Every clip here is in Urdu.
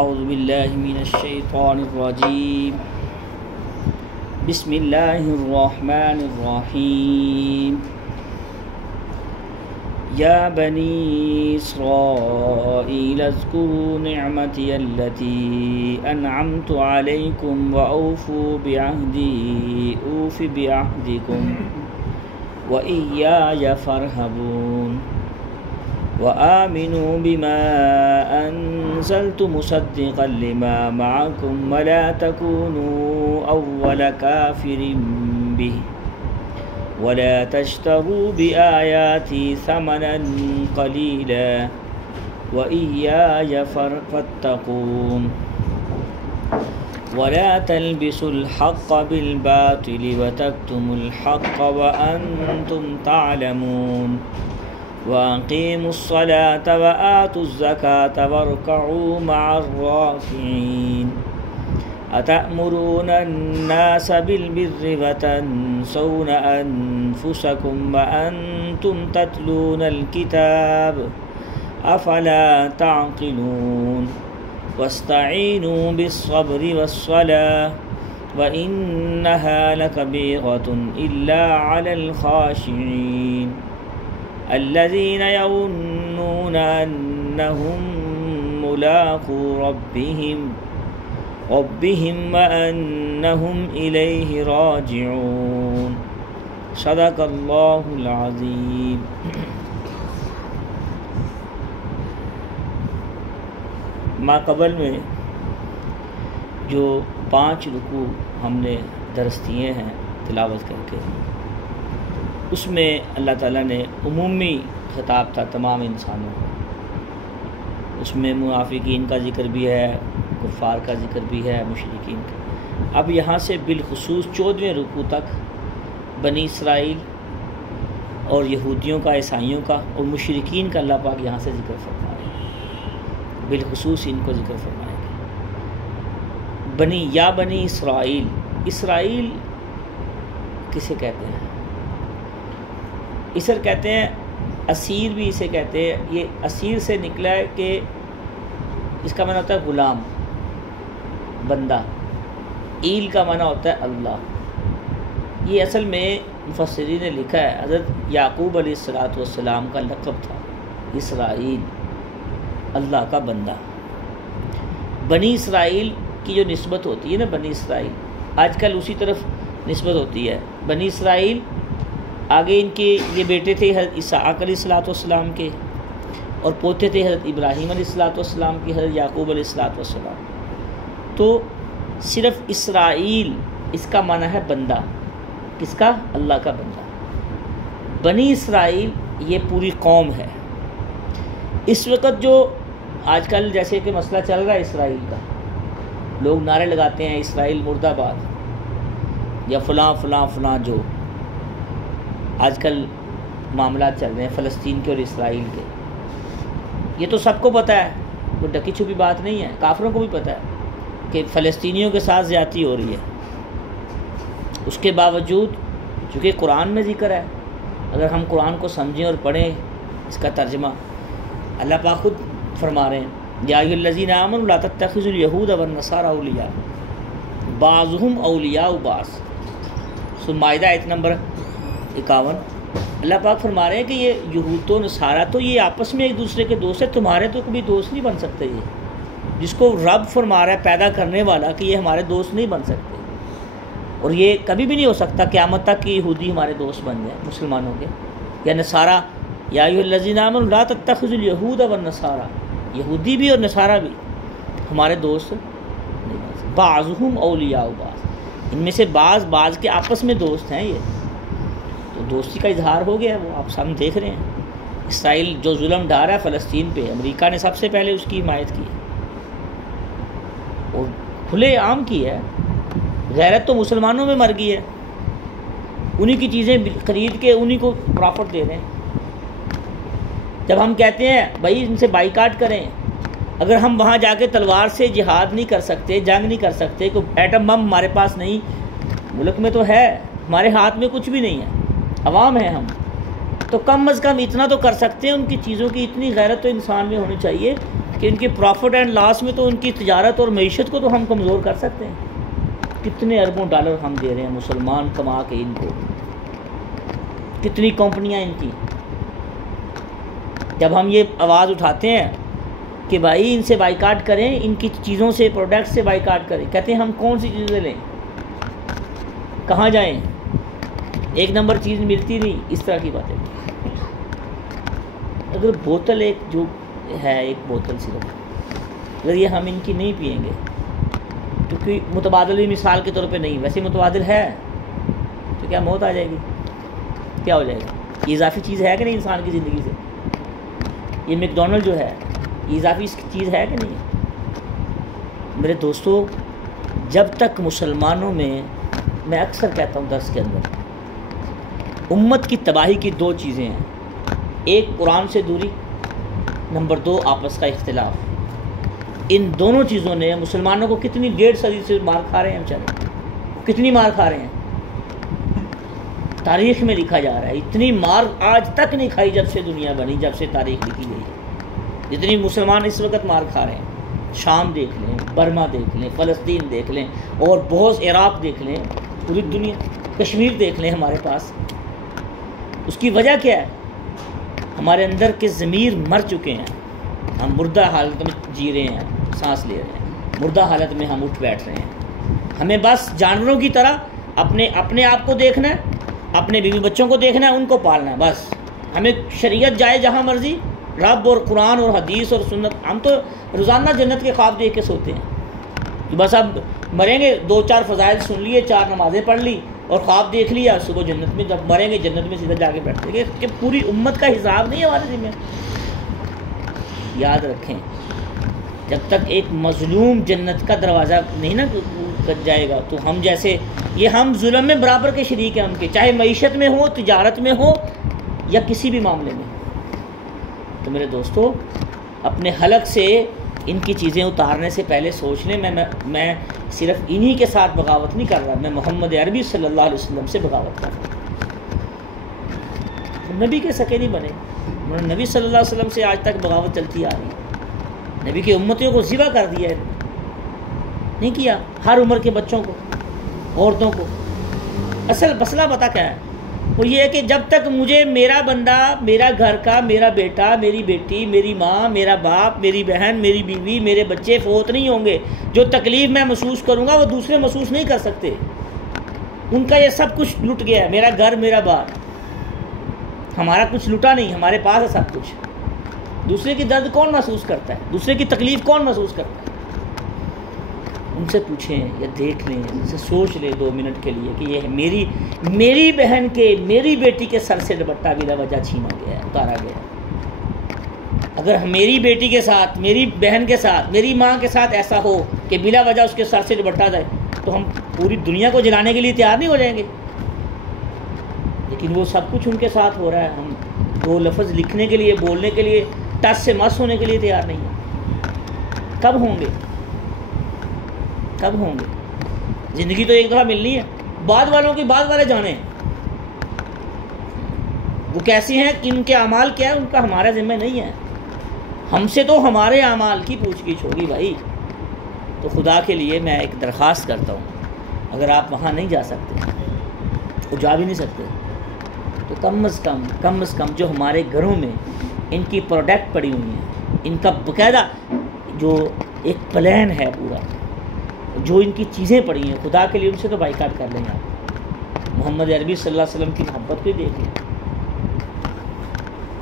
اعوذ باللہ من الشیطان الرجیم بسم اللہ الرحمن الرحیم یا بنی اسرائیل اذکروا نعمتی التي انعمت علیکم واوفوا بعہدی اوف بعہدکم وإياي فارهبون وآمنوا بما أنزلت مصدقا لما معكم ولا تكونوا أول كافر به ولا تشتروا بآياتي ثمنا قليلا وإياي فاتقون ولا تلبسوا الحق بالباطل وتكتموا الحق وأنتم تعلمون وأقيموا الصلاة وآتوا الزكاة واركعوا مع الراكعين أتأمرون الناس بالبر وتنسون أنفسكم وأنتم تتلون الكتاب أفلا تعقلون واستعينوا بالصبر والصلاة وإنها لكبيرة إلا على الخاشعين الذين يظنون أنهم ملاقو ربهم وأنهم إليه راجعون صدق الله العظيم. ما قبل میں جو 5 رکوع ہم نے درس دیے ہیں تلاوت کر کے، اس میں اللہ تعالیٰ نے عمومی خطاب تھا تمام انسانوں کو. اس میں منافقین کا ذکر بھی ہے، کفار کا ذکر بھی ہے، مشرکین کا. اب یہاں سے بالخصوص 14ویں رکوع تک بنی اسرائیل اور یہودیوں کا، عیسائیوں کا اور مشرکین کا اللہ پاک یہاں سے ذکر فرما رہے ہیں. بالخصوص ان کو ذکر فرمائیں گے. یا بنی اسرائیل، اسرائیل کسے کہتے ہیں؟ اسر کہتے ہیں، اسیر بھی اسے کہتے ہیں. یہ اسیر سے نکلا ہے کہ اس کا معنی ہوتا ہے غلام، بندہ. ایل کا معنی ہوتا ہے اللہ. یہ اصل میں مفسرین نے لکھا ہے حضرت یعقوب علیہ السلام کا لقب تھا اسرائیل، اللہ کا بندہ. بنی اسرائیل کی جو نسبت ہوتی ہے نا، بنی اسرائیل آج کل اسی طرف نسبت ہوتی ہے. بنی اسرائیل آگے ان کے یہ بیٹے تھے حضرت اسحاق علیہ السلام کے، اور پوتے تھے حضرت ابراہیم علیہ السلام کی، حضرت یعقوب علیہ السلام. تو صرف اسرائیل اس کا معنی ہے بندہ. کس کا؟ اللہ کا بندہ. بنی اسرائیل یہ پوری قوم ہے. اس وقت جو آج کل جیسے کہ مسئلہ چل رہا ہے اسرائیل کا، لوگ نعرے لگاتے ہیں اسرائیل مرد آباد، یا فلاں فلاں فلاں، جو آج کل معاملات چل رہے ہیں فلسطین کے اور اسرائیل کے. یہ تو سب کو پتہ ہے، وہ ڈکی چھپی بات نہیں ہے. کافروں کو بھی پتہ ہے کہ فلسطینیوں کے ساتھ زیادتی ہو رہی ہے. اس کے باوجود چونکہ قرآن میں ذکر ہے، اگر ہم قرآن کو سمجھیں اور پڑھیں اس کا ترجمہ، اللہ پاک خود فرما رہے ہیں یا ایھا الذین آمنوا لا تتخذوا اليہود والنصارى اولیاء بعضهم اولیاء بعض. سورۃ مائدہ آیت نمبر 51. اللہ پاک فرما رہے ہیں کہ یہ یہود و نصارہ تو یہ آپس میں ایک دوسرے کے دوست ہیں، تمہارے تو کبھی دوست نہیں بن سکتے. یہ جس کو رب فرما رہا ہے پیدا کرنے والا کہ یہ ہمارے دوست نہیں بن سکتے، اور یہ کبھی بھی نہیں ہو سکتا قیامت تک کہ یہودی ہمارے دوست بن جائیں مسلمانوں کے، یا نصارہ. یا ایھا الذین آمنوا لا تتخذوا اليہود والنصارى، یہودی بھی اور نصارہ بھی ہمارے دوست نہیں بن سکتے. بعضهم اولیاء بعض، ان میں سے بعض کے آپس میں دوست ہیں. یہ تو دوستی کا اظہار ہو گیا. وہ آپ سامنے دیکھ رہے ہیں اسرائیل جو ظلم ڈھا رہا ہے فلسطین پہ، امریکہ نے سب سے پہلے اس کی حمایت کی اور کھلے عام کی ہے. غیرت تو مسلمانوں میں مر گئی ہے، انہی کی چیزیں خرید کے انہی کو پرافٹ دے رہے ہیں. جب ہم کہتے ہیں بھائی ان سے بائیکاٹ کریں، اگر ہم وہاں جا کے تلوار سے جہاد نہیں کر سکتے، جنگ نہیں کر سکتے، کوئی ایٹم بم ہمارے پاس نہیں، ملک میں تو ہے، ہمارے ہاتھ میں کچھ بھی نہیں ہے، عوام ہیں ہم، تو کم از کم اتنا تو کر سکتے ہیں. ان کی چیزوں کی اتنی غیرت تو انسان میں ہونی چاہیے کہ ان کے پروفٹ اینڈ لاس میں تو ان کی تجارت اور معیشت کو تو ہم کمزور کر سکتے ہیں. کتنے اربوں ڈالر ہم دے رہے ہیں مسلمان کما کے ان کو, کتنی کمپنیاں ان کی. جب ہم یہ آواز اٹھاتے ہیں کہ بھائی ان سے بائیکاٹ کریں, ان کی چیزوں سے, پروڈکٹ سے بائیکاٹ کریں, کہتے ہیں ہم کون سی چیزیں لیں, کہاں جائیں, ایک نمبر چیز ملتی نہیں, اس طرح کی باتیں. اگر بوتل ایک جو ہے, ایک بوتل صرف, اگر یہ ہم ان کی نہیں پئیں گے, کیونکہ متبادل مثال کے طور پہ نہیں, ویسے متبادل ہے, تو کیا موت آ جائے گی, کیا ہو جائے گا؟ یہ اضافی چیز ہے کہ نہیں انسان کی زندگی سے؟ یہ میک ڈونلڈ جو ہے یہ اضافی چیز ہے کہ نہیں؟ میرے دوستو, جب تک مسلمانوں میں اکثر کہتا ہوں درس کے اندر, امت کی تباہی کی دو چیزیں ہیں, ایک قرآن سے دوری, نمبر 2 آپس کا اختلاف. ان دونوں چیزوں نے مسلمانوں کو کتنی 1.5 صدی سے مار کھا رہے ہیں, بیچارے کتنی مار کھا رہے ہیں, تاریخ میں لکھا جا رہا ہے. اتنی مار آج تک نہیں کھائی جب سے دنیا بنی, جب سے تاریخ لکھی گئی ہے, جتنی مسلمان اس وقت مار کھا رہے ہیں. شام دیکھ لیں, برما دیکھ لیں, فلسطین دیکھ لیں, اور بہت عراق دیکھ لیں, پوری دنیا, کشمیر دیکھ لیں ہمارے پاس. اس کی وجہ کیا ہے؟ ہمارے اندر کے ضمیر مر چکے ہیں, ہم مردہ حالت میں جی رہے ہیں, سانس لے رہے ہیں, مردہ حالت میں ہم اٹھ بیٹھ رہے ہیں. ہمیں بس جانوروں کی طرح اپنے آپ کو دیکھنا ہے, اپنے بیوی بچوں کو دیکھنا ہے, ان کو پالنا ہے بس. ہمیں شریعت جائے جہاں مرضی, رب اور قرآن اور حدیث اور سنت, ہم تو روزانہ جنت کے خواب دیکھ کے سوتے ہیں. بس اب مریں گے 2-4 فضائل سن لیے, 4 نمازیں پڑھ لی اور خواب دیکھ لیا, صبح جنت میں, جب مریں گے جنت میں سیدھا جا کے بیٹھتے ہیں. کہ پوری امت کا حساب نہیں ہے ہمارے ذمہ. یاد رکھیں, جب تک ایک مظلوم جنت کا دروازہ نہیں نا جائے گا, تو ہم جیسے یہ ہم ظلم میں برابر کے شریک ہیں ان کے, چاہے معیشت میں ہو, تجارت میں ہو, یا کسی بھی معاملے میں. تو میرے دوستو, اپنے حلق سے ان کی چیزیں اتارنے سے پہلے سوچ لیں. میں صرف انہی کے ساتھ بغاوت نہیں کر رہا, میں محمد عربی صلی اللہ علیہ وسلم سے بغاوت کر رہا ہوں. نبی کے سکے نہیں بنے, نبی صلی اللہ علیہ وسلم سے آج تک بغاوت چلتی آ رہی ہے. نبی کی امتیوں کو ذبح کر دیا ہے, نہیں کیا, ہر عمر کے بچوں کو, عورتوں کو. اصل مسئلہ پتہ کیا ہے؟ وہ یہ ہے کہ جب تک مجھے میرا بندہ, میرا گھر کا, میرا بیٹا, میری بیٹی, میری ماں, میرا باپ, میری بہن, میری بیوی, میرے بچے فوت نہیں ہوں گے, جو تکلیف میں محسوس کروں گا وہ دوسرے محسوس نہیں کر سکتے. ان کا یہ سب کچھ لٹ گیا ہے, میرا گھر, میرا بار. ہمارا کچھ لٹا نہیں, ہمارے پاس ہے سب کچھ. دوسرے کی درد کون محسوس کرتا ہے؟ دوسرے کی تکلیف کون محسوس کرتا ہے؟ ان سے پوچھیں یا دیکھ لیں, ان سے سوچ لیں 2 منٹ کے لیے کہ یہ میری بہن کے, میری بیٹی کے سر سے دوپٹہ بلا وجہ چھینا گیا ہے, اتارا گیا ہے. اگر میری بیٹی کے ساتھ, میری بہن کے ساتھ, میری ماں کے ساتھ ایسا ہو کہ بلا وجہ اس کے سر سے دوپٹہ جائے, تو ہم پوری دنیا کو جلانے کے لیے تیار نہیں ہو جائیں گے. لیکن وہ سب کچھ ان کے ساتھ ہو رہا ہے, ہم 2 لفظ لکھنے کے لیے, بولنے کے لیے, ٹچ سے مس ہونے کے لیے تیار نہیں ہیں. کب ہوں گے؟ کب ہوں گے؟ زندگی تو ایک دفعہ ملنی ہے. بعد والوں کی بعد والے جانے, وہ کیسی ہیں, ان کے اعمال کیا ہے, ان کا ہمارا ذمہ نہیں ہے. ہم سے تو ہمارے اعمال کی پوچھ گچھ ہوگی بھائی. تو خدا کے لیے میں ایک درخواست کرتا ہوں, اگر آپ وہاں نہیں جا سکتے, وہ جا بھی نہیں سکتے, تو کم از کم جو ہمارے گھروں میں ان کی پروڈکٹ پڑی ہوئی ہیں, ان کا باقاعدہ جو ایک پلان ہے پورا, جو ان کی چیزیں پڑی ہیں, خدا کے لیے ان سے تو بائیکاٹ کر لیں آپ. محمد عربی صلی اللہ علیہ وسلم کی محبت کو دیکھ لیں,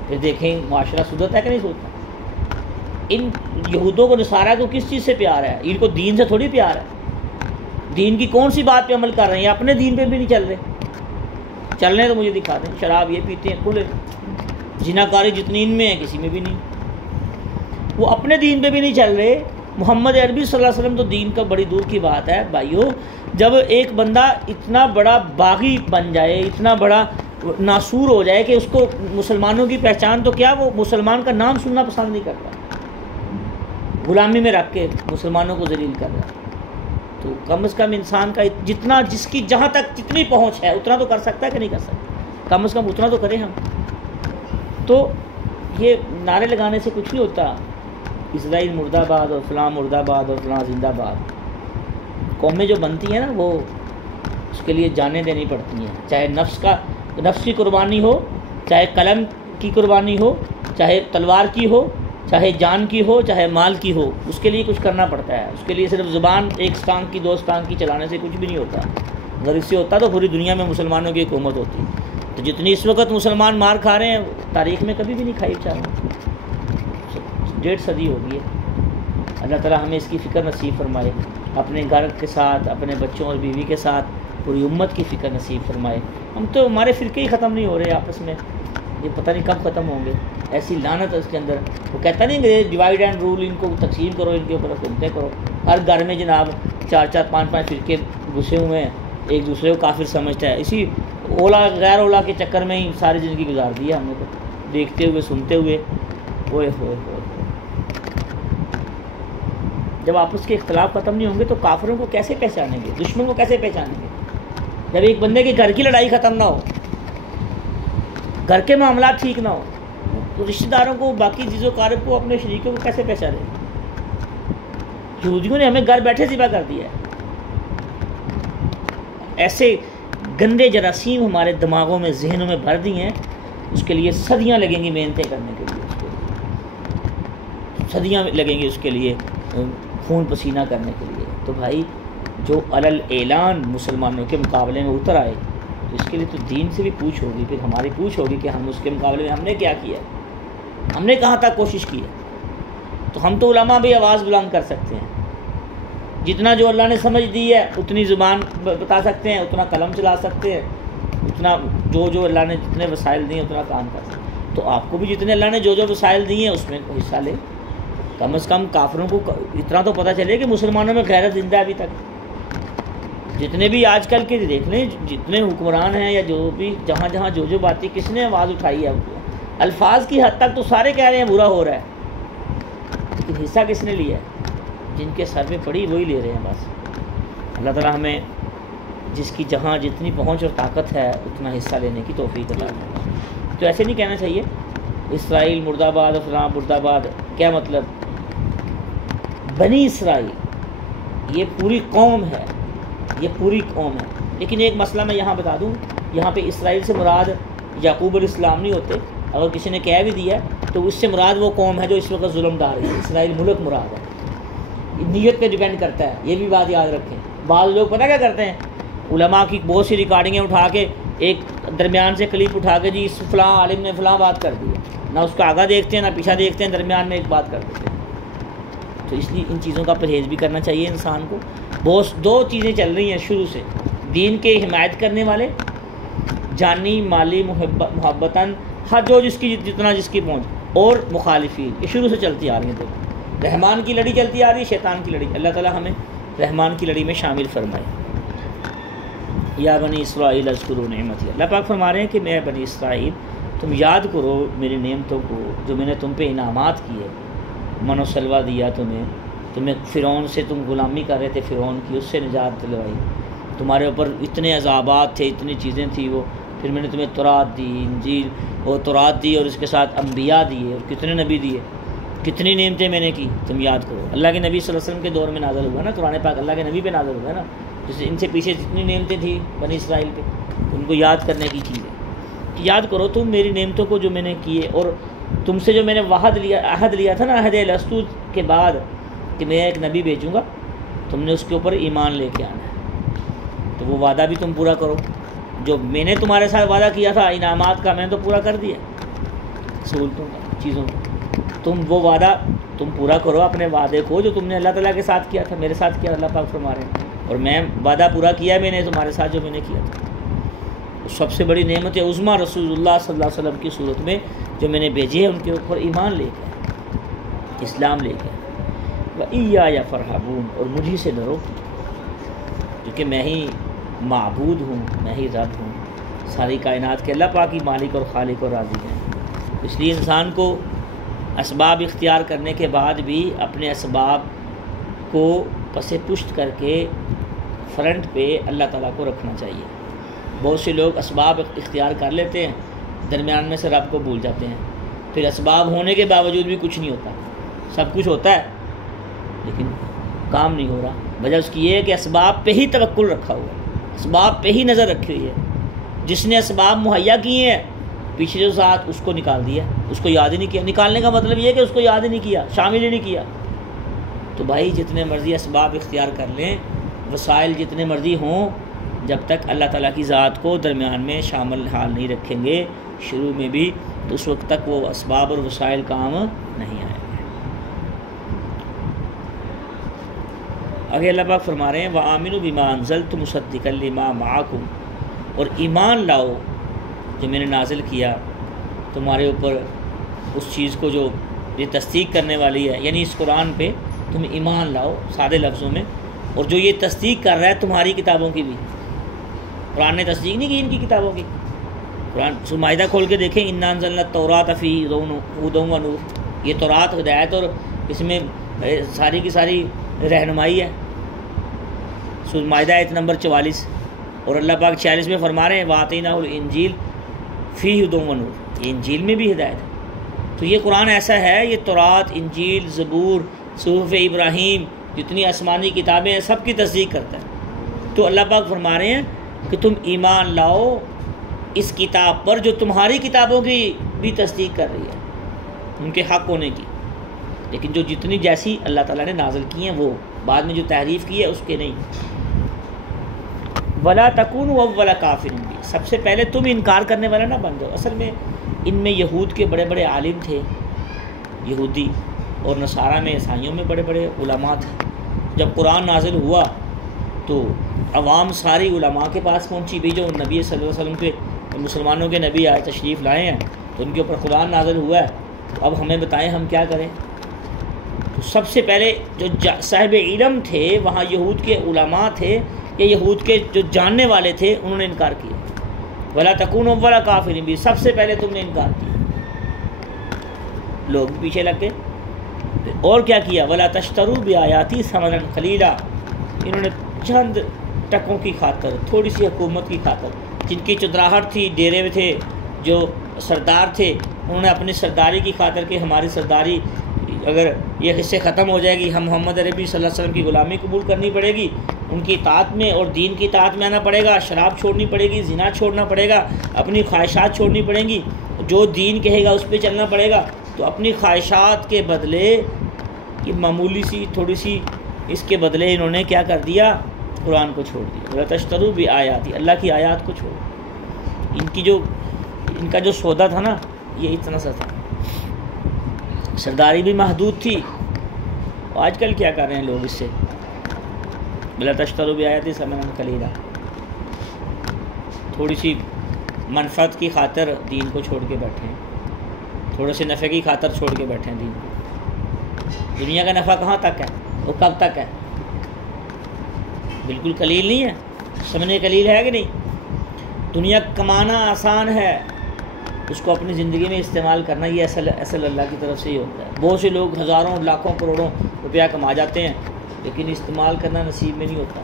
پھر دیکھیں معاشرہ سدھرتا ہے کہ نہیں سدھرتا. ان یہودوں کو, نصارہ کو کس چیز سے پیار ہے؟ ان کو دین سے تھوڑی پیار ہے. دین کی کون سی بات پہ عمل کر رہے ہیں؟ اپنے دین پہ بھی نہیں چل رہے. چل رہے ہیں تو مجھے دکھا دیں. شراب یہ پیتے ہیں کھلے, زناکاری جتنی ان میں ہے کسی میں بھی نہیں. وہ اپنے دین پہ بھی نہیں چل رہے. محمد عربی صلی اللہ علیہ وسلم تو دین کا بڑی دور کی بات ہے بھائیو. جب ایک بندہ اتنا بڑا باغی بن جائے, اتنا بڑا ناسور ہو جائے کہ اس کو مسلمانوں کی پہچان تو کیا, وہ مسلمان کا نام سننا پسند نہیں کرتا, غلامی میں رکھ کے مسلمانوں کو ذلیل کر رہا ہے. تو کم از کم انسان کا جتنا, جس کی جہاں تک جتنی پہنچ ہے اتنا تو کر سکتا ہے کہ نہیں کر سکتا؟ کم از کم اتنا تو کریں ہم. تو یہ نعرے لگانے سے کچھ نہیں ہوتا. اسرائیل مرد آباد اور فلاں مرد آباد اور فلاں زندہ آباد. قومیں جو بنتی ہیں نا وہ اس کے لیے جانیں دینی پڑتی ہیں، چاہے نفس کی قربانی ہو، چاہے قلم کی قربانی ہو، چاہے تلوار کی ہو، چاہے جان کی ہو، چاہے مال کی ہو، اس کے لیے کچھ کرنا پڑتا ہے. اس کے لیے صرف زبان ایک ٹانگ کی دو ٹانگ کی چلانے سے کچھ بھی نہیں ہوتا. اگر اس سے ہوتا تو پوری دنیا میں مسلمانوں کی حکومت ہوتی. تو جتنی اس وقت مسلمان مار کھا رہے ہیں تاریخ میں کبھی بھی نہیں کھائی چاہیے. 1.5 صدی ہو گئی ہے. اللہ تعالیٰ ہمیں اس کی فکر نصیب فرمائے، اپنے گھر کے ساتھ، اپنے بچوں اور بیوی کے ساتھ پوری امت کی فکر نصیب فرمائے. ہم تو ہمارے فرقے ہی ختم نہیں ہو رہے آپس میں، یہ پتہ نہیں کب ختم ہوں گے. ایسی لعنت ہے اس کے اندر. وہ کہتا نہیں کہ ڈیوائڈ اینڈ رول، ان کو تقسیم کرو، ان کے اوپر حکومتیں کرو. ہر گھر میں جناب 4 5 فرقے گھسے ہوئے ہیں، ایک دوسرے کو کافر سمجھتا ہے. اسی اولا غیر اولا کے چکر میں ہی ساری زندگی گزار دی ہے ہم نے تو، دیکھتے ہوئے سنتے ہوئے. اوئے ہوئے ہوئے. جب آپس کے اختلاف ختم نہیں ہوں گے تو کافروں کو کیسے پہچانیں گے، دشمن کو کیسے پہچانیں گے؟ جب ایک بندے کے گھر کی لڑائی ختم نہ ہو، گھر کے معاملات ٹھیک نہ ہو، تو رشتہ داروں کو، باقی چیزوں کارب کو، اپنے شریکوں کو کیسے پہچانیں؟ یہودیوں نے ہمیں گھر بیٹھے ذبح کر دیا ہے. ایسے گندے جراثیم ہمارے دماغوں میں، ذہنوں میں بھر دی ہیں، اس کے لیے صدیاں لگیں گی محنتیں کرنے کے لیے، صدیاں لگیں گی اس کے لیے خون پسینہ کرنے کے لیے. تو بھائی جو علل اعلان مسلمانوں کے مقابلے میں اتر آئے تو اس کے لیے تو دین سے بھی پوچھ ہوگی، پھر ہماری پوچھ ہوگی کہ ہم اس کے مقابلے میں ہم نے کیا کیا، ہم نے کہاں تک کوشش کی ہے. تو ہم تو علماء بھی آواز بلند کر سکتے ہیں، جتنا جو اللہ نے سمجھ دی ہے اتنی زبان بتا سکتے ہیں، اتنا قلم چلا سکتے ہیں، اتنا جو اللہ نے جتنے وسائل دیے اتنا کام کر سکتے ہیں. تو آپ کو بھی جتنے اللہ نے جو وسائل دیے ہیں اس میں حصہ لیں. کم از کم کافروں کو اتنا تو پتہ چلے کہ مسلمانوں میں غیرت زندہ ہے ابھی تک. جتنے بھی آج کل کے دیکھ لیں، جتنے حکمران ہیں یا جو بھی جہاں جہاں جو باتیں کس نے آواز اٹھائی ہے، الفاظ کی حد تک تو سارے کہہ رہے ہیں برا ہو رہا ہے، لیکن حصہ کس نے لیا ہے؟ جن کے سر پہ پڑی وہی لے رہے ہیں بس. اللہ تعالیٰ ہمیں جس کی جہاں جتنی پہنچ اور طاقت ہے اتنا حصہ لینے کی توفیق عطا فرمائے. تو ایسے نہیں کہنا چاہیے اسرائیل مرد آباد اور فلاں مرد آباد. کیا مطلب؟ بنی اسرائیل یہ پوری قوم ہے، یہ پوری قوم ہے. لیکن ایک مسئلہ میں یہاں بتا دوں، یہاں پہ اسرائیل سے مراد یعقوب علیہ السلام نہیں ہوتے. اگر کسی نے کہہ بھی دیا تو اس سے مراد وہ قوم ہے جو اس وقت ظلم ڈال رہی ہے. اسرائیل ملک مراد ہے. نیت پہ ڈیپینڈ کرتا ہے، یہ بھی بات یاد رکھیں. بعض لوگ پتہ کیا کرتے ہیں، علماء کی بہت سی ریکارڈنگیں اٹھا کے ایک درمیان سے کلپ اٹھا کے جی اس فلاں عالم نے فلاں بات کر دی ہے، نہ اس کا آگا دیکھتے ہیں نہ پیچھا دیکھتے ہیں، درمیان میں ایک بات کر دیتے ہیں. تو اس لیے ان چیزوں کا پرہیز بھی کرنا چاہیے انسان کو. دو چیزیں چل رہی ہیں شروع سے، دین کے حمایت کرنے والے، جانی مالی محبتاً ہر جو جس کی جتنا جس کی پہنچ، اور مخالفین، یہ شروع سے چلتی آ رہی ہیں. دیکھو رحمان کی لڑی چلتی آ رہی ہے، شیطان کی لڑی. اللہ تعالیٰ ہمیں رحمان کی لڑی میں شامل فرمائے. یا بنی اسرائیل اذکروا نعمتی، اللہ پاک فرما رہے ہیں کہ میں بنی اسرائیل تم یاد کرو میری نعمتوں کو جو میں نے تم پہ انعامات کیے. من و سلوہ دیا تمہیں فرعون سے تم غلامی کر رہے تھے، فرعون کی اس سے نجات دلوائی. تمہارے اوپر اتنے عذابات تھے، اتنی چیزیں تھیں وہ، پھر میں نے تمہیں تورات دی، انجیل اور تورات دی، اور اس کے ساتھ انبیاء دیے، اور کتنے نبی دیے، کتنی نعمتیں میں نے کی. تم یاد کرو. اللہ کے نبی صلی اللہ علیہ وسلم کے دور میں نازل ہوا نا قرآن پاک، اللہ کے نبی پہ نازل ہوا نا. جیسے ان سے پیچھے جتنی نعمتیں تھیں بنی اسرائیل پہ، ان کو یاد کرنے کی چیز ہے. یاد کرو تم میری نعمتوں کو جو میں نے کیے، اور تم سے جو میں نے عہد لیا تھا نا، عہد الستو کے بعد کہ میں ایک نبی بھیجوں گا، تم نے اس کے اوپر ایمان لے کے آنا ہے. تو وہ وعدہ بھی تم پورا کرو. جو میں نے تمہارے ساتھ وعدہ کیا تھا انعامات کا، میں نے تو پورا کر دیا سہولتوں کا، چیزوں کا. تم وہ وعدہ تم پورا کرو، اپنے وعدے کو جو تم نے اللہ تعالیٰ کے ساتھ کیا تھا، میرے ساتھ کیا. اللہ پاک فرما رہے ہیں اور میں وعدہ پورا کیا میں نے تمہارے ساتھ جو میں نے کیا تھا. سب سے بڑی نعمت عظمیٰ رسول اللہ صلی اللہ علیہ وسلم کی صورت میں جو میں نے بھیجی ہے، ان کے اوپر ایمان لے کے، اسلام لے کے. وَإِيَّايَ فَارْهَبُونَ، اور مجھے سے ڈرو کیونکہ میں ہی معبود ہوں، میں ہی رب ہوں ساری کائنات کے. اللہ پاک ہی مالک اور خالق اور رازق ہیں. اس لیے انسان کو اسباب اختیار کرنے کے بعد بھی اپنے اسباب کو پس پشت کر کے فرنٹ پہ اللہ تعالیٰ کو رکھنا چاہیے. بہت سے لوگ اسباب اختیار کر لیتے ہیں، درمیان میں سے رب کو بھول جاتے ہیں، پھر اسباب ہونے کے باوجود بھی کچھ نہیں ہوتا. سب کچھ ہوتا ہے لیکن کام نہیں ہو رہا. وجہ اس کی یہ ہے کہ اسباب پہ ہی توکل رکھا ہوا ہے، اسباب پہ ہی نظر رکھی ہوئی ہے. جس نے اسباب مہیا کیے ہیں پیچھے جو ذات اس کو نکال دیا، اس کو یاد ہی نہیں کیا. نکالنے کا مطلب یہ ہے کہ اس کو یاد ہی نہیں کیا، شامل ہی نہیں کیا. تو بھائی جتنے مرضی اسباب اختیار کر لیں، وسائل جتنے مرضی ہوں، جب تک اللہ تعالیٰ کی ذات کو درمیان میں شامل حال نہیں رکھیں گے شروع میں بھی، تو اس وقت تک وہ اسباب اور وسائل کام نہیں آئیں گے. آگے اللہ پاک فرما رہے ہیں وَآمِنُوا بِمَا أَنزَلْتُ مُصَدِّقًا لِمَا مَعَكُمْ، اور ایمان لاؤ جو میں نے نازل کیا تمہارے اوپر اس چیز کو جو یہ تصدیق کرنے والی ہے، یعنی اس قرآن پہ تم ایمان لاؤ سادے لفظوں میں، اور جو یہ تصدیق کر رہا ہے تمہاری کتابوں کی بھی. قرآن نے تصدیق نہیں کی ان کی کتابوں کی. قرآن مائدہ کھول کے دیکھیں اِنَّا أَنزَلْنَا التَّوْرَاةَ فِيهَا هُدًى وَنُورٌ، یہ تورات ہدایت اور اس میں ساری کی ساری رہنمائی ہے. سورۃ مائدہ آیت نمبر 44. اور اللہ پاک 46 میں فرما رہے ہیں وَآتَيْنَاهُ الْإِنْجِيلَ فِيهِ هُدًى وَنُورٌ، یہ انجیل میں بھی ہدایت ہے. تو یہ قرآن ایسا ہے، یہ تورات، انجیل، زبور، صحف ابراہیم، جتنی آسمانی کتابیں ہیں سب کی تصدیق کرتا ہے. تو اللہ پاک فرما رہے ہیں کہ تم ایمان لاؤ اس کتاب پر جو تمہاری کتابوں کی بھی تصدیق کر رہی ہے، ان کے حق ہونے کی. لیکن جو جتنی جیسی اللہ تعالیٰ نے نازل کی ہیں وہ، بعد میں جو تحریف کی ہے اس کے نہیں. وَلَا تَكُونُوا أَوَّلَ كَافِرٍ بِهِ، سب سے پہلے تم انکار کرنے والا نہ بن جاؤ. اصل میں ان میں یہود کے بڑے بڑے عالم تھے، یہودی، اور نصارہ میں عیسائیوں میں بڑے بڑے علماء تھے. جب قرآن نازل ہوا تو عوام ساری علماء کے پاس پہنچی بھی، جو نبی صلی اللہ علیہ وسلم کے مسلمانوں کے نبی آئے تشریف لائے ہیں تو ان کے اوپر قرآن نازل ہوا ہے، تو اب ہمیں بتائیں ہم کیا کریں. تو سب سے پہلے جو صاحب علم تھے وہاں یہود کے علماء تھے یا یہود کے جو جاننے والے تھے، انہوں نے انکار کیا. وَلَا تَكُونُوا أَوَّلَ كَافِرٍ بِهِ، سب سے پہلے تم نے انکار کیا. لوگ بھی پیچھے لگ گئے. اور کیا کیا؟ وَلَا تَشْتَرُوا بِآيَاتِي ثَمَنًا قَلِيلًا، انہوں نے چند ٹکوں کی خاطر، تھوڑی سی حکومت کی خاطر، جن کی چدراہٹ تھی، ڈیرے میں تھے جو سردار تھے، انہوں نے اپنی سرداری کی خاطر کہ ہماری سرداری اگر یہ حصے ختم ہو جائے گی، ہم محمد عربی صلی اللہ علیہ وسلم کی غلامی قبول کرنی پڑے گی، ان کی اطاعت میں اور دین کی اطاعت میں آنا پڑے گا، شراب چھوڑنی پڑے گی، زنا چھوڑنا پڑے گا، اپنی خواہشات چھوڑنی پڑیں گی، جو دین کہے گا اس پہ چلنا پڑے گا. تو اپنی خواہشات کے بدلے یہ معمولی سی تھوڑی سی اس کے بدلے انہوں نے کیا کر دیا؟ قرآن کو چھوڑ دیا. وَلَا تَشْتَرُوا بِآيَاتِي، اللہ کی آیات کو چھوڑ. ان کا جو سودا تھا نا یہ اتنا سا تھا، سرداری بھی محدود تھی. آج کل کیا کر رہے ہیں لوگ اس سے؟ وَلَا تَشْتَرُوا بِآيَاتِي ثَمَنًا قَلِيلًا، تھوڑی سی منفعت کی خاطر دین کو چھوڑ کے بیٹھے ہیں، تھوڑے سے نفع کی خاطر چھوڑ کے بیٹھے ہیں دین کو. دنیا کا نفع کہاں تک ہے؟ وہ کب تک ہے؟ بالکل قلیل نہیں ہے. سمجھنے قلیل ہے کہ نہیں؟ دنیا کمانا آسان ہے، اس کو اپنی زندگی میں استعمال کرنا یہ اصل اللہ کی طرف سے ہی ہوتا ہے. بہت سے لوگ ہزاروں لاکھوں کروڑوں روپیہ کما جاتے ہیں لیکن استعمال کرنا نصیب میں نہیں ہوتا.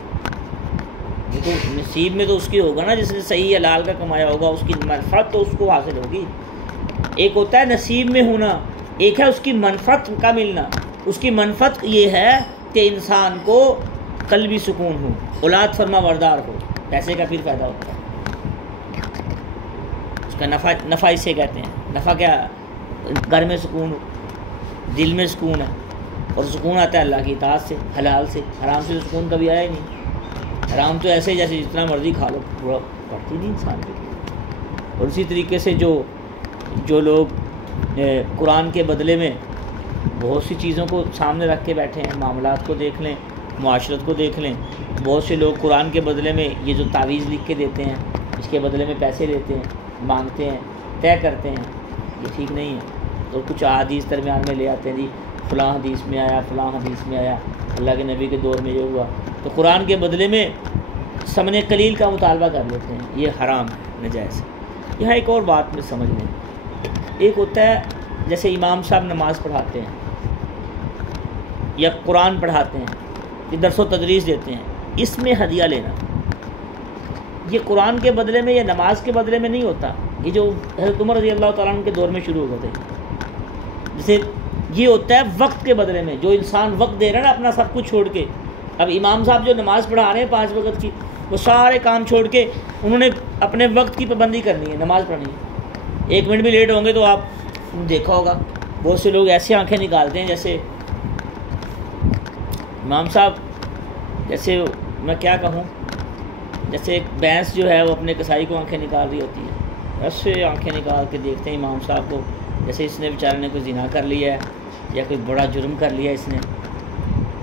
یہ تو نصیب میں تو اس کی ہوگا نا جس نے صحیح حلال کا کمایا ہوگا، اس کی منفعت تو اس کو حاصل ہوگی. ایک ہوتا ہے نصیب میں ہونا، ایک ہے اس کی منفعت کا ملنا. اس کی منفعت یہ ہے کہ انسان کو قلبی سکون ہو، اولاد فرما بردار ہو، پیسے کا پھر فائدہ ہوتا ہے. اس کا نفع اسے کہتے ہیں. نفع کیا؟ گھر میں سکون، دل میں سکون ہے، اور سکون آتا ہے اللہ کی اطاعت سے، حلال سے. حرام سے سکون کبھی آیا ہی نہیں. حرام تو ایسے جیسے جتنا مرضی کھا لو، پورا پڑتی نہیں انسان کے. اور اسی طریقے سے جو لوگ قرآن کے بدلے میں بہت سی چیزوں کو سامنے رکھ کے بیٹھے ہیں، معاملات کو دیکھ لیں، معاشرت کو دیکھ لیں. بہت سے لوگ قرآن کے بدلے میں یہ جو تعویذ لکھ کے دیتے ہیں، اس کے بدلے میں پیسے لیتے ہیں، مانگتے ہیں، طے کرتے ہیں. یہ ٹھیک نہیں ہے. اور کچھ احادیث درمیان میں لے آتے ہیں، جی فلاں حدیث میں آیا، فلاں حدیث میں آیا، اللہ کے نبی کے دور میں یہ ہوا. تو قرآن کے بدلے میں ثمن قلیل کا مطالبہ کر لیتے ہیں. یہ حرام ہے، نجائز ہے. یہاں ایک اور بات میں سمجھ لیں. ایک ہوتا ہے جیسے امام صاحب نماز پڑھاتے ہیں یا قرآن پڑھاتے ہیں یا درس و تدریس دیتے ہیں، اس میں ہدیہ لینا یہ قرآن کے بدلے میں یا نماز کے بدلے میں نہیں ہوتا. یہ جو حضرت عمر رضی اللہ تعالیٰ عنہ کے دور میں شروع ہو گئے تھے، جیسے یہ ہوتا ہے وقت کے بدلے میں. جو انسان وقت دے رہا ہے نا اپنا سب کچھ چھوڑ کے. اب امام صاحب جو نماز پڑھا رہے ہیں 5 وقت کی، وہ سارے کام چھوڑ کے انہوں نے اپنے وقت کی پابندی کرنی ہے، نماز پڑھنی ہے. 1 منٹ بھی لیٹ ہوں گے تو آپ دیکھا ہوگا بہت سے لوگ ایسے آنکھیں نکالتے ہیں جیسے امام صاحب، جیسے میں کیا کہوں، جیسے ایک بھینس جو ہے وہ اپنے کسائی کو آنکھیں نکال رہی ہوتی ہے، ایسے آنکھیں نکال کے دیکھتے ہیں امام صاحب کو جیسے اس نے بیچارے نے کوئی زنا کر لیا ہے یا کوئی بڑا جرم کر لیا اس نے،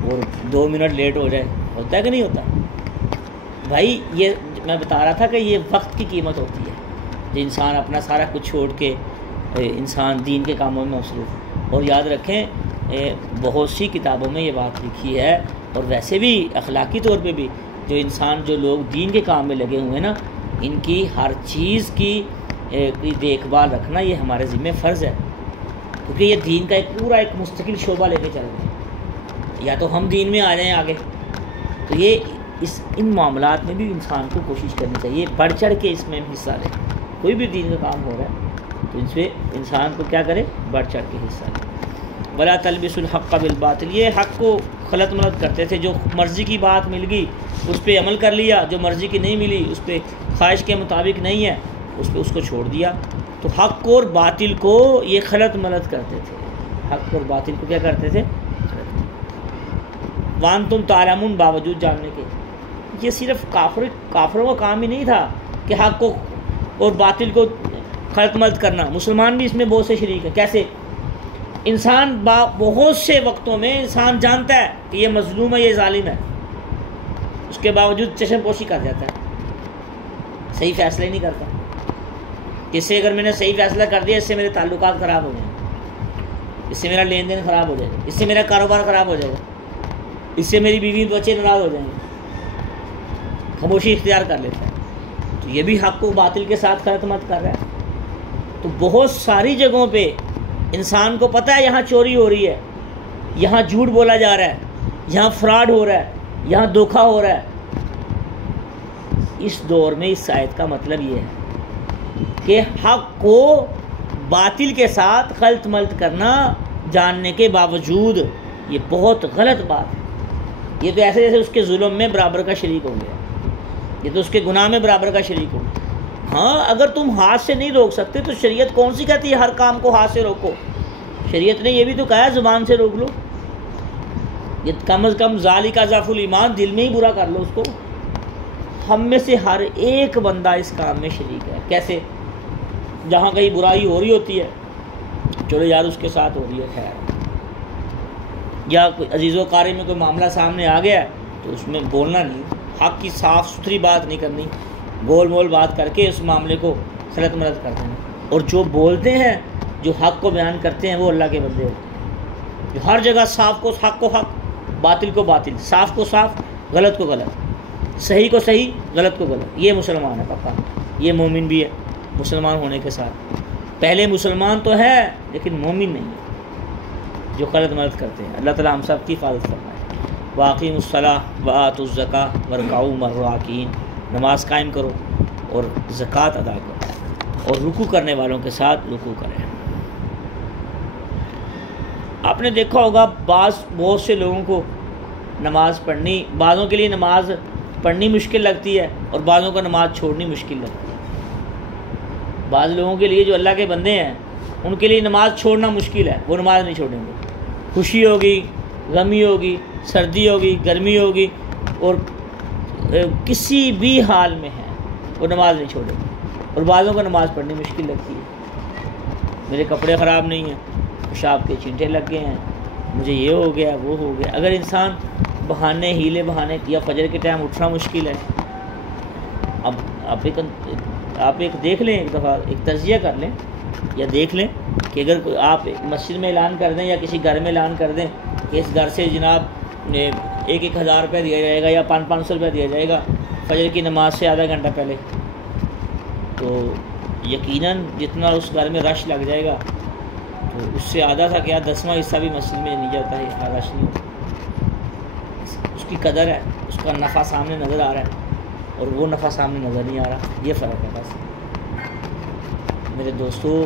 اور 2 منٹ لیٹ ہو جائے. ہوتا ہے کہ نہیں ہوتا؟ بھائی یہ میں بتا رہا تھا کہ یہ وقت کی قیمت ہوتی ہے، جو انسان اپنا سارا کچھ چھوڑ کے انسان دین کے کاموں میں مصروف. اور یاد رکھیں بہت سی کتابوں میں یہ بات لکھی ہے، اور ویسے بھی اخلاقی طور پہ بھی جو انسان، جو لوگ دین کے کام میں لگے ہوئے ہیں نا، ان کی ہر چیز کی دیکھ بھال رکھنا یہ ہمارے ذمہ فرض ہے، کیونکہ یہ دین کا ایک پورا ایک مستقل شعبہ لے کے چل رہے ہیں. یا تو ہم دین میں آ جائیں آگے، تو یہ ان معاملات میں بھی انسان کو کوشش کرنی چاہیے بڑھ چڑھ کے اس میں حصہ لے. کوئی بھی دین کا کام ہو رہا ہے تو اس پہ انسان کو کیا کرے، بڑھ چڑھ کے حصہ لے. ولا تلبسوا الحق بالباطل، یہ حق کو غلط ملت کرتے تھے. جو مرضی کی بات مل گئی اس پہ عمل کر لیا، جو مرضی کی نہیں ملی اس پہ خواہش کے مطابق نہیں ہے اس پہ اس کو چھوڑ دیا. تو حق اور باطل کو یہ غلط ملت کرتے تھے. حق اور باطل کو کیا کرتے تھے؟ وانتم تعلمون، باوجود جاننے کے. یہ صرف کافروں کا کام ہی نہیں تھا کہ حق کو اور باطل کو غلط ملت کرنا. مسلمان بھی اس میں بہت سے شریک ہیں. کیسے؟ انسان بہت سے وقتوں میں انسان جانتا ہے کہ یہ مظلوم ہے، یہ ظالم ہے، اس کے باوجود چشم پوشی کر جاتا ہے، صحیح فیصلہ ہی نہیں کرتا. اس سے اگر میں نے صحیح فیصلہ کر دیا اس سے میرے تعلقات خراب ہو جائیں، اس سے میرا لین دین خراب ہو جائے گا، اس سے میرا کاروبار خراب ہو جائے گا، اس سے میری بیوی بچے ناراض ہو جائیں گے، خاموشی اختیار کر لیتا ہے. تو یہ بھی حق کو باطل کے ساتھ غلط مت کر رہا ہے. تو بہت ساری جگہوں پہ انسان کو پتہ ہے یہاں چوری ہو رہی ہے، یہاں جھوٹ بولا جا رہا ہے، یہاں فراڈ ہو رہا ہے، یہاں دھوکہ ہو رہا ہے. اس دور میں اس آیت کا مطلب یہ ہے کہ حق کو باطل کے ساتھ غلط ملت کرنا جاننے کے باوجود یہ بہت غلط بات ہے. یہ تو ایسے جیسے اس کے ظلم میں برابر کا شریک ہو گیا، یہ تو اس کے گناہ میں برابر کا شریک ہو گیا. ہاں اگر تم ہاتھ سے نہیں روک سکتے تو شریعت کون سی کہتی ہے ہر کام کو ہاتھ سے روکو؟ شریعت نے یہ بھی تو کہا ہے زبان سے روک لو. یہ کم از کم ذالک ضعف الایمان، دل میں ہی برا کر لو اس کو. ہم میں سے ہر ایک بندہ اس کام میں شریک ہے. کیسے؟ جہاں کہیں برائی ہو رہی ہوتی ہے چلو یار اس کے ساتھ ہو رہی ہے خیر، یا کوئی عزیز و قاری میں کوئی معاملہ سامنے آ گیا تو اس میں بولنا نہیں، حق کی صاف ستھری بات نہیں کرنی، گول مول بات کر کے اس معاملے کو غلط ملت کرتے ہیں. اور جو بولتے ہیں، جو حق کو بیان کرتے ہیں وہ اللہ کے بندے ہوتے ہیں، جو ہر جگہ صاف کو حق کو حق، باطل کو باطل، صاف کو صاف، غلط کو غلط، صحیح کو صحیح، غلط کو غلط. یہ مسلمان ہے پکا، یہ مومن بھی ہے مسلمان ہونے کے ساتھ. پہلے مسلمان تو ہے لیکن مومن نہیں ہے جو غلط ملت کرتے ہیں. اللہ تعالیٰ ہم سب کی حفاظت فرمائے. واقیم الصلاۃ وآتوا الزکاۃ وارکعوا مع الراکعین، نماز قائم کرو اور زکوٰۃ ادا کرو اور رکوع کرنے والوں کے ساتھ رکوع کریں. آپ نے دیکھا ہوگا بہت سے لوگوں کو نماز پڑھنی، بعضوں کے لیے نماز پڑھنی مشکل لگتی ہے اور بعضوں کو نماز چھوڑنی مشکل لگتی ہے. بعض لوگوں کے لیے جو اللہ کے بندے ہیں ان کے لیے نماز چھوڑنا مشکل ہے، وہ نماز نہیں چھوڑیں گے. خوشی ہوگی، غمی ہوگی، سردی ہوگی، گرمی ہوگی، اور کسی بھی حال میں ہے وہ نماز نہیں چھوڑیں گے. اور بعضوں کو نماز پڑھنی مشکل لگتی ہے. میرے کپڑے خراب نہیں ہیں، پیشاب کے چینٹے لگ گئے ہیں، مجھے یہ ہو گیا وہ ہو گیا. اگر انسان بہانے ہیلے بہانے یا فجر کے ٹائم اٹھنا مشکل ہے. اب آپ ایک دیکھ لیں، ایک دفعہ ایک تجزیہ کر لیں یا دیکھ لیں کہ اگر آپ مسجد میں اعلان کر دیں یا کسی گھر میں اعلان کر دیں کہ اس گھر سے جناب 1,000 روپیہ دیا جائے گا یا 500 روپیہ دیا جائے گا فجر کی نماز سے آدھا گھنٹہ پہلے، تو یقیناً جتنا اس گھر میں رش لگ جائے گا تو اس سے آدھا تھا کیا 10واں حصہ بھی مسجد میں نہیں جاتا ہے. اتنا رش نہیں ہوتا. اس کی قدر ہے، اس کا نفع سامنے نظر آ رہا ہے اور وہ نفع سامنے نظر نہیں آ رہا. یہ فرق ہے بس. میرے دوستو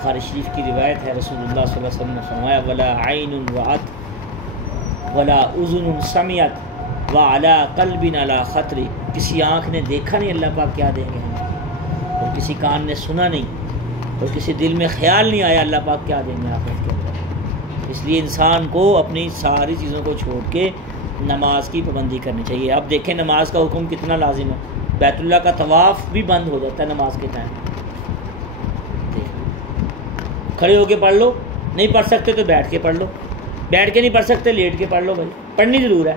بخاری شریف کی روایت ہے، رسول اللہ صلی اللہ علیہ وسلم نے فرمایا ولا عین رأت ولا اذن سمعت وعلی قلب علی خطر، کسی آنکھ نے دیکھا نہیں اللہ پاک کیا دیں گے ہمیں، اور کسی کان نے سنا نہیں، اور کسی دل میں خیال نہیں آیا اللہ پاک کیا دیں گے آخرت کے اندر۔ اس لیے انسان کو اپنی ساری چیزوں کو چھوڑ کے نماز کی پابندی کرنی چاہیے۔ اب دیکھیں نماز کا حکم کتنا لازم ہے، بیت اللہ کا طواف بھی بند ہو جاتا ہے نماز کے ٹائم۔ کھڑے ہو کے پڑھ لو، نہیں پڑھ سکتے تو بیٹھ کے پڑھ لو، بیٹھ کے نہیں پڑھ سکتے لیٹ کے پڑھ لو، بھائی پڑھنی ضرور ہے۔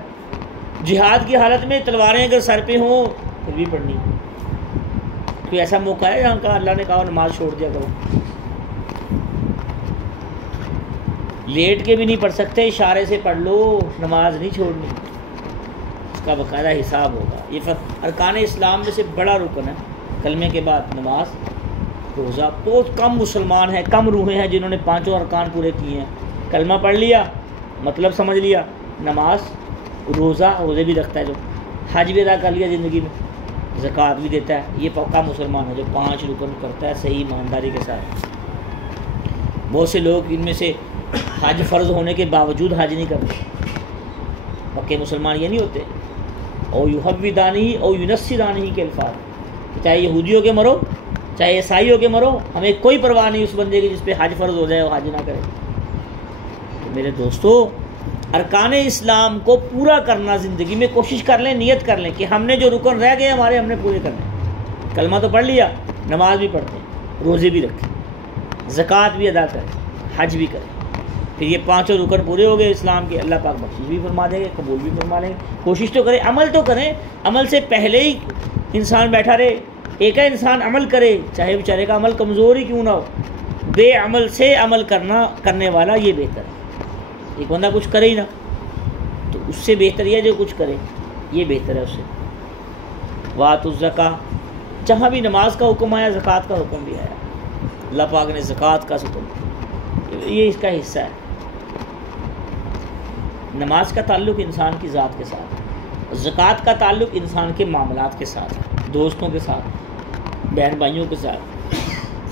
جہاد کی حالت میں تلواریں اگر سر پہ ہوں پھر بھی پڑھنی۔ کوئی ایسا موقع ہے جہاں کا اللہ نے کہا نماز چھوڑ دیا کرو؟ لیٹ کے بھی نہیں پڑھ سکتے، اشارے سے پڑھ لو، نماز نہیں چھوڑنی، اس کا باقاعدہ حساب ہوگا۔ یہ ارکان اسلام میں سے بڑا رکن ہے، کلمے کے بعد نماز، روزہ۔ بہت کم مسلمان ہیں، کم روحیں ہیں جنہوں نے پانچوں ارکان پورے کیے ہیں۔ کلمہ پڑھ لیا، مطلب سمجھ لیا، نماز، روزہ بھی رکھتا ہے، جو حج بھی ادا کر لیا زندگی میں، زکوٰۃ بھی دیتا ہے، یہ پکا مسلمان ہے جو 5 رکن کرتا ہے صحیح ایمانداری کے ساتھ۔ بہت سے لوگ ان میں سے حج فرض ہونے کے باوجود حج نہیں کرتے، پکے مسلمان یہ نہیں ہوتے۔ او یحودانی او ینصرانی کے الفاظ، چاہے یہودیوں کے مرو چاہے عیسائیوں کے مرو، ہمیں کوئی پرواہ نہیں اس بندے کی جس پہ حج فرض ہو جائے وہ حج نہ کرے۔ تو میرے دوستو، ارکان اسلام کو پورا کرنا زندگی میں کوشش کر لیں، نیت کر لیں کہ ہم نے جو رکن رہ گئے ہمارے، ہم نے پورے کرنے۔ کلمہ تو پڑھ لیا، نماز بھی پڑھتے ہیں، روزے بھی رکھیں، زکوٰۃ بھی ادا کریں، حج بھی کریں، پھر یہ 5 رکن پورے ہو گئے اسلام کے، اللہ پاک بخشش بھی فرما دیں گے، قبول بھی فرما لیں گے۔ کوشش تو کریں، عمل تو کریں، عمل سے پہلے ہی انسان بیٹھا رہے، ایک انسان عمل کرے چاہے بیچارے کا عمل کمزور ہی کیوں نہ ہو، بے عمل سے عمل کرنے والا یہ بہتر ہے۔ ایک بندہ کچھ کرے ہی نہ تو اس سے بہتر یہ جو کچھ کرے، یہ بہتر ہے اس سے۔ وآتوا الزکاۃ، جہاں بھی نماز کا حکم آیا زکوٰۃ کا حکم بھی آیا، اللہ پاک نے زکوٰۃ کا حکم، یہ اس کا حصہ ہے۔ نماز کا تعلق انسان کی ذات کے ساتھ، زکوٰۃ کا تعلق انسان کے معاملات کے ساتھ، دوستوں کے ساتھ، بہن بھائیوں کے ساتھ،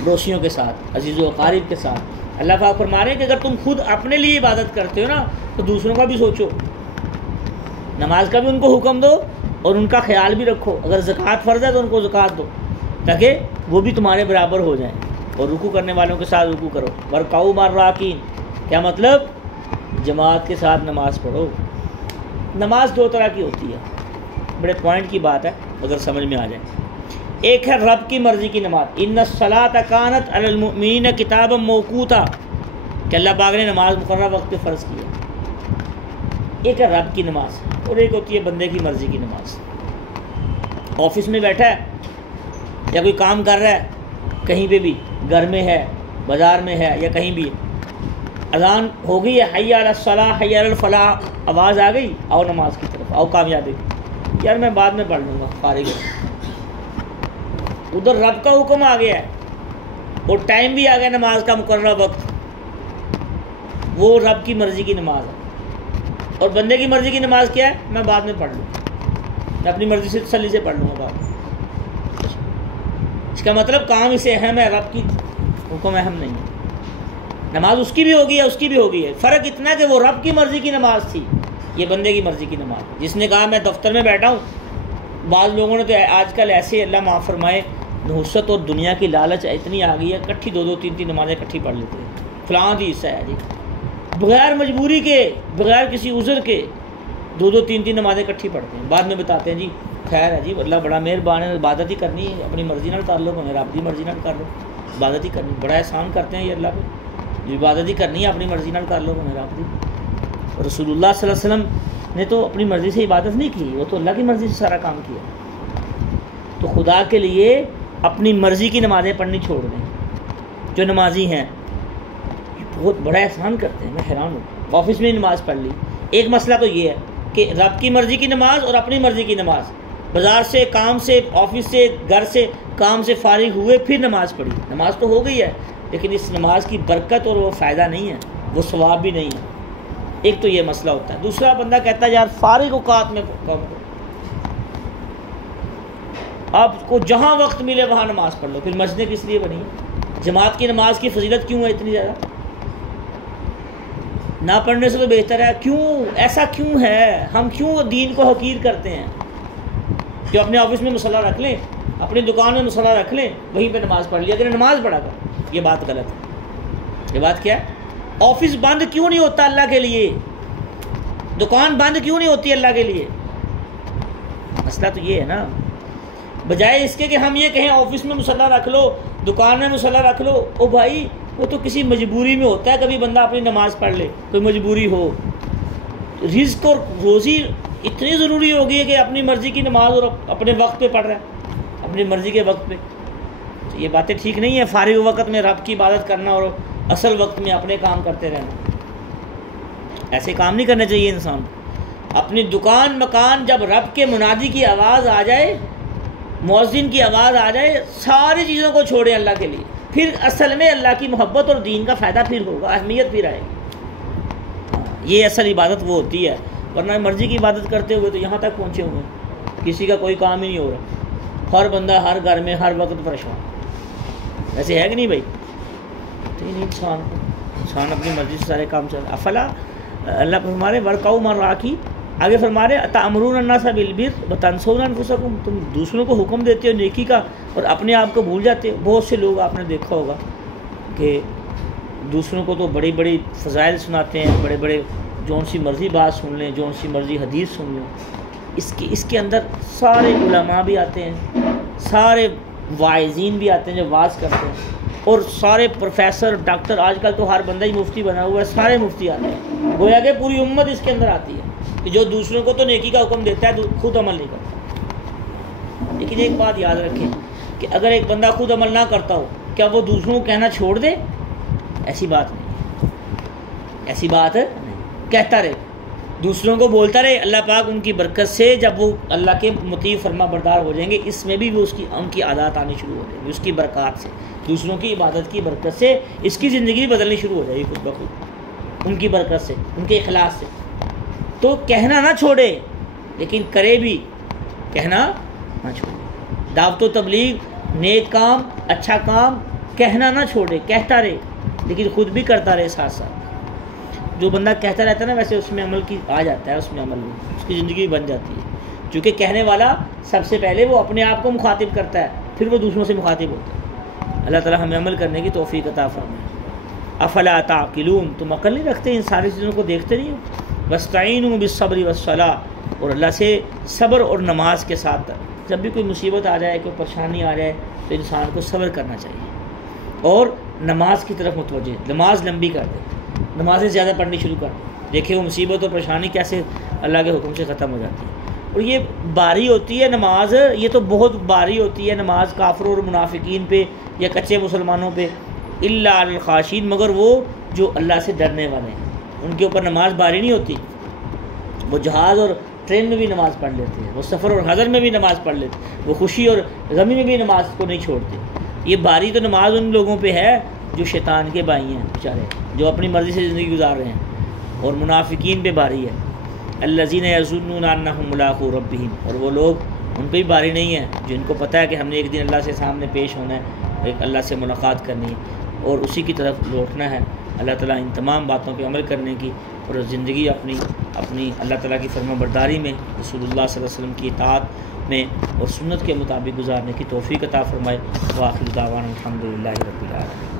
پڑوسیوں کے ساتھ، عزیز و اقارب کے ساتھ۔ اللہ پاک فرما رہے ہیں کہ اگر تم خود اپنے لیے عبادت کرتے ہو نا تو دوسروں کا بھی سوچو، نماز کا بھی ان کو حکم دو اور ان کا خیال بھی رکھو۔ اگر زکوٰۃ فرض ہے تو ان کو زکوٰۃ دو تاکہ وہ بھی تمہارے برابر ہو جائیں، اور رکوع کرنے والوں کے ساتھ رکوع کرو۔ ورکعوا مع الراکعین، کیا مطلب؟ جماعت کے ساتھ نماز پڑھو۔ نماز 2 طرح کی ہوتی ہے، بڑے پوائنٹ کی بات ہے اگر سمجھ میں آ جائے۔ ایک ہے رب کی مرضی کی نماز، ان الصلاۃ کانت علی المؤمنین کتابا موقوتا، کہ اللہ پاک نے نماز مقررہ وقت پہ فرض کی ہے۔ ایک ہے رب کی نماز، اور ایک ہوتی ہے بندے کی مرضی کی نماز۔ آفس میں بیٹھا ہے یا کوئی کام کر رہا ہے، کہیں پہ بھی، گھر میں ہے، بازار میں ہے، یا کہیں بھی، اذان ہو گئی ہے، حی علی الصلاۃ حی علی الفلاح، آواز آ گئی، آؤ نماز کی طرف، آؤ کامیابی کی، یار میں بعد میں پڑھ لوں گا، فارغ ہے۔ ادھر رب کا حکم آ گیا ہے اور ٹائم بھی آ گیا نماز کا مقررہ وقت، وہ رب کی مرضی کی نماز ہے۔ اور بندے کی مرضی کی نماز کیا ہے؟ میں بعد میں پڑھ لوں، میں اپنی مرضی سے تسلی سے پڑھ لوں گا بعد میں۔ اس کا مطلب کام اسے اہم ہے، رب کی حکم اہم نہیں ہے۔ نماز اس کی بھی ہوگی ہے، اس کی بھی ہوگی ہے، فرق اتنا ہے کہ وہ رب کی مرضی کی نماز تھی، یہ بندے کی مرضی کی نماز ہے۔ جس نے کہا میں دفتر میں بیٹھا ہوں، بعض لوگوں نے تو آج کل ایسے، اللہ معاف فرمائے، نحوست اور دنیا کی لالچ اتنی آ گئی ہے، کٹھی 2-2 3-3 نمازیں کٹھی پڑھ لیتے ہیں، فلاں دی حصہ ہے جی، بغیر مجبوری کے، بغیر کسی عذر کے 2-2 3-3 نمازیں کٹھی پڑھتے ہیں، بعد میں بتاتے ہیں جی خیر ہے جی، اللہ بڑا مہربان ہے، عبادت ہی کرنی ہے، اپنی مرضی نال کر لو، ہمیں رب دی مرضی نال کر لو، عبادت ہی کرنی، بڑا احسان کرتے ہیں یہ اللہ پہ، جو عبادت ہی کرنی ہے اپنی مرضی نال کر لو، ہمیں رب دی۔ رسول اللہ صلی اللہ علیہ وسلم نے تو اپنی مرضی سے عبادت نہیں کی، وہ تو اللہ کی مرضی سے سارا کام کیا۔ تو خدا کے لیے اپنی مرضی کی نمازیں پڑھنی چھوڑ دیں۔ جو نمازی ہیں یہ بہت بڑا احسان کرتے ہیں، میں حیران ہوں۔ آفس میں نماز پڑھ لی، ایک مسئلہ تو یہ ہے کہ رب کی مرضی کی نماز اور اپنی مرضی کی نماز، بازار سے، کام سے، آفس سے، گھر سے، کام سے فارغ ہوئے پھر نماز پڑھی، نماز تو ہو گئی ہے لیکن اس نماز کی برکت اور وہ فائدہ نہیں ہے، وہ ثواب بھی نہیں ہے۔ ایک تو یہ مسئلہ ہوتا ہے۔ دوسرا بندہ کہتا ہے یار فارغ اوقات میں کام کرو، آپ کو جہاں وقت ملے وہاں نماز پڑھ لو، پھر مسجدیں کس لیے بنی ہیں؟ جماعت کی نماز کی فضیلت کیوں ہے اتنی زیادہ؟ نہ پڑھنے سے تو بہتر ہے. کیوں ایسا کیوں ہے؟ ہم کیوں دین کو حقیر کرتے ہیں؟ کہ اپنے آفس میں مصلی رکھ لیں، اپنی دکان میں مصلی رکھ لیں، وہیں پہ نماز پڑھ لیا، اگر نماز پڑھا کر. یہ بات غلط ہے. یہ بات کیا ہے؟ آفس بند کیوں نہیں ہوتا اللہ کے لیے؟ دکان بند کیوں نہیں ہوتی اللہ کے لیے؟ مسئلہ تو یہ ہے نا. بجائے اس کے کہ ہم یہ کہیں آفس میں مصلی رکھ لو، دکان میں مصلی رکھ لو، او بھائی وہ تو کسی مجبوری میں ہوتا ہے، کبھی بندہ اپنی نماز پڑھ لے، کوئی مجبوری ہو. رزق اور روزی اتنی ضروری ہو گئی ہے کہ اپنی مرضی کی نماز اور اپنے وقت پہ پڑھ رہا ہے، اپنی مرضی کے وقت پہ. تو یہ باتیں ٹھیک نہیں ہیں. فارغ وقت میں رب کی عبادت کرنا اور اصل وقت میں اپنے کام کرتے رہنا، ایسے کام نہیں کرنے چاہیے انسان. اپنی دکان مکان جب رب کے منادی کی آواز آ جائے، مؤذن کی آواز آ جائے، ساری چیزوں کو چھوڑیں اللہ کے لیے. پھر اصل میں اللہ کی محبت اور دین کا فائدہ پھر ہوگا، اہمیت پھر آئے گی. یہ اصل عبادت وہ ہوتی ہے. ورنہ مرضی کی عبادت کرتے ہوئے تو یہاں تک پہنچے ہوئے ہیں، کسی کا کوئی کام ہی نہیں ہو رہا. ہر بندہ ہر گھر میں ہر وقت پریشان. ایسے ہے کہ نہیں بھائی؟ تو نہیں، انسان اپنی مرضی سے سارے کام چل. افلا اللہ فرما رہے ورکعوا مع الراکعین. آگے فرما رہے تأمرون الناس بالبر وتنسون انفسکم. تم دوسروں کو حکم دیتے ہو نیکی کا اور اپنے آپ کو بھول جاتے ہو. بہت سے لوگ آپ نے دیکھا ہوگا کہ دوسروں کو تو بڑی بڑی فضائل سناتے ہیں، بڑے بڑے جون سی مرضی بات سن لیں، جون سی مرضی حدیث سن لیں. اس کے اندر سارے علماء بھی آتے ہیں، سارے واعظین بھی آتے ہیں جو واعظ کرتے ہیں، اور سارے پروفیسر ڈاکٹر. آج کل تو ہر بندہ ہی مفتی بنا ہوا ہے، سارے مفتی آتے ہیں. گویا کہ پوری امت اس کے اندر آتی ہے کہ جو دوسروں کو تو نیکی کا حکم دیتا ہے خود عمل نہیں کرتا. لیکن ایک بات یاد رکھیں کہ اگر ایک بندہ خود عمل نہ کرتا ہو، کیا وہ دوسروں کو کہنا چھوڑ دے؟ ایسی بات نہیں، ایسی بات ہے کہتا رہے، دوسروں کو بولتا رہے. اللہ پاک ان کی برکت سے جب وہ اللہ کے مطیع فرما بردار ہو جائیں گے، اس میں بھی وہ ان کی عادات آنی شروع ہو جائیں گی. اس کی برکات سے، دوسروں کی عبادت کی برکت سے اس کی زندگی بدلنی شروع ہو جائے گی خود بخود، ان کی برکت سے، ان کے اخلاص سے. تو کہنا نہ چھوڑے، لیکن کرے بھی، کہنا نہ چھوڑے. دعوت و تبلیغ، نیک کام، اچھا کام کہنا نہ چھوڑے، کہتا رہے، لیکن خود بھی کرتا رہے ساتھ ساتھ. جو بندہ کہتا رہتا ہے نا، ویسے اس میں عمل کی آ جاتا ہے، اس میں عمل میں اس کی زندگی بن جاتی ہے. چونکہ کہنے والا سب سے پہلے وہ اپنے آپ کو مخاطب کرتا ہے، پھر وہ دوسروں سے مخاطب ہوتا ہے. اللہ تعالی ہمیں عمل کرنے کی توفیق عطا فرمائے. افلا تعقلون. تم عقل نہیں رکھتے؟ ان ساری چیزوں کو دیکھتے نہیں ہو؟ واستعینوا بالصبر والصلاۃ. اور اللہ سے صبر اور نماز کے ساتھ. جب بھی کوئی مصیبت آ جائے، کوئی پریشانی آ جائے، تو انسان کو صبر کرنا چاہیے اور نماز کی طرف متوجہ. نماز لمبی کر دے، نمازیں زیادہ پڑھنی شروع کر دیں. دیکھیں وہ مصیبت اور پریشانی کیسے اللہ کے حکم سے ختم ہو جاتی ہے. اور یہ باری ہوتی ہے نماز، یہ تو بہت باری ہوتی ہے نماز کافروں اور منافقین پہ یا کچے مسلمانوں پہ. الا علی الخاشعین. مگر وہ جو اللہ سے ڈرنے والے ہیں ان کے اوپر نماز باری نہیں ہوتی. وہ جہاز اور ٹرین میں بھی نماز پڑھ لیتے ہیں، وہ سفر اور حضر میں بھی نماز پڑھ لیتے ہیں، وہ خوشی اور غمی میں بھی نماز کو نہیں چھوڑتے. یہ باری تو نماز ان لوگوں پہ ہے جو شیطان کے بھائی ہیں بیچارے، جو اپنی مرضی سے زندگی گزار رہے ہیں، اور منافقین پہ باری ہے. الذین یظنون انہم ملاقو ربہم. اور وہ لوگ، ان پہ بھی باری نہیں ہے جو ان کو پتہ ہے کہ ہم نے ایک دن اللہ سے سامنے پیش ہونا ہے، ایک اللہ سے ملاقات کرنی ہے اور اسی کی طرف لوٹنا ہے. اللہ تعالیٰ ان تمام باتوں پہ عمل کرنے کی اور زندگی اپنی اللہ تعالیٰ کی فرما برداری میں، رسول اللہ صلی اللہ علیہ وسلم کی اطاعت میں اور سنت کے مطابق گزارنے کی توفیق عطا فرمائے. وآخر دعوانا الحمدللہ رب العالمین.